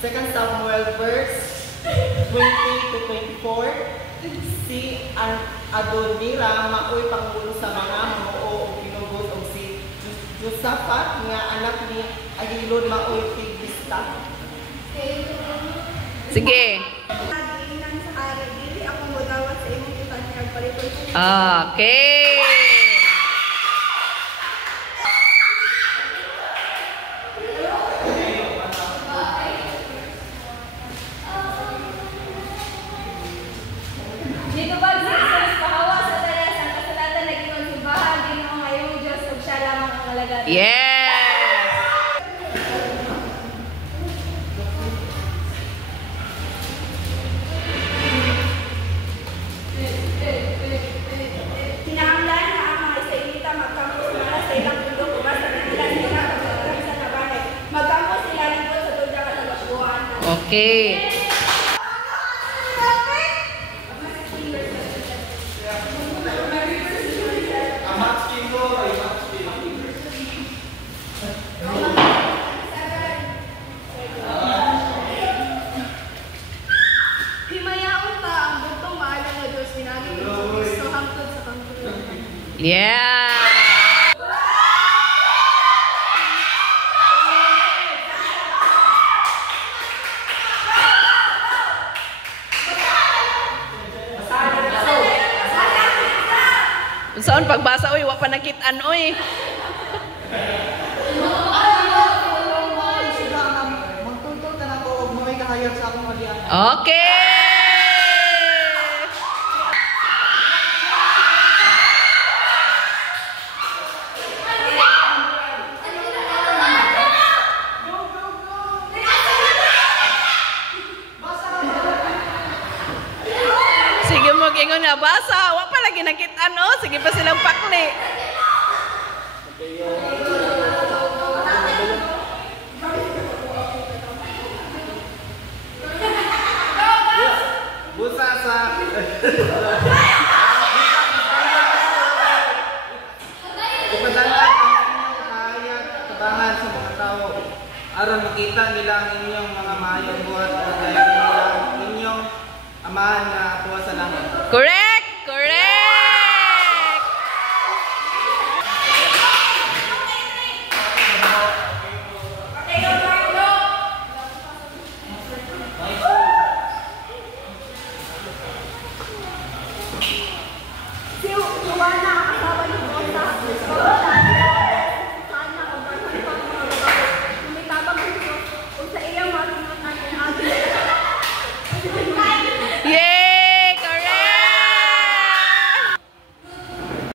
2 Samuel verse 20 to 24. Si Adonira maoy pangulo sa mga mamuo o pinugos o si Josaphat nga anak ni Ahilud maoy tigbista. Sige. Okay. Dito ba Jesus pahawa sa talas ang kasulatan naging simbahan din mo ngayong Diyos ug siya lamang ang alagad. Yes. Kinahanglan na ang mga Israelita magkampos na sa ilang bundok o basta nila sila pagkakas sa kabanay. Magkampos sila lingkod sa tulda ka nagasuhan. Okay. Himayaon ta ang bugtong maalam nga Diyos pinagi ni Kristo hangtod sa pangtuon. Yeah. Saan pagbasa oy wa pa nakit-an oy. Magtuntol ka na ko og may kahayag sa akong alian. Okay. Sige mo gingon nga basa, wa pa lagi nakit-an oh. Sige pa silang pakli. Busa sa ipadala ang inyong kahayag katangan sa mga tao aron makita nila ang inyong mga maayong buhat at dahil nila ang inyong amahan na tuwa sa langit. Correct.